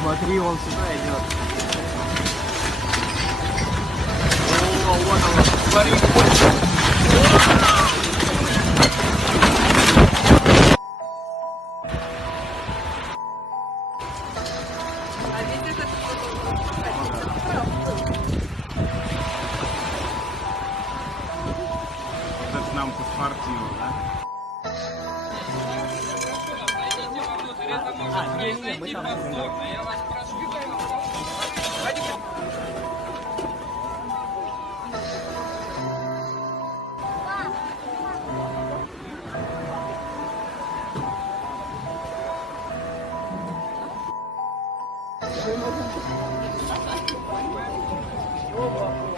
Смотри, он сюда идет. О, вот он, смотри. Этот нам подфартил, да? Не, мы там сидим. Оба.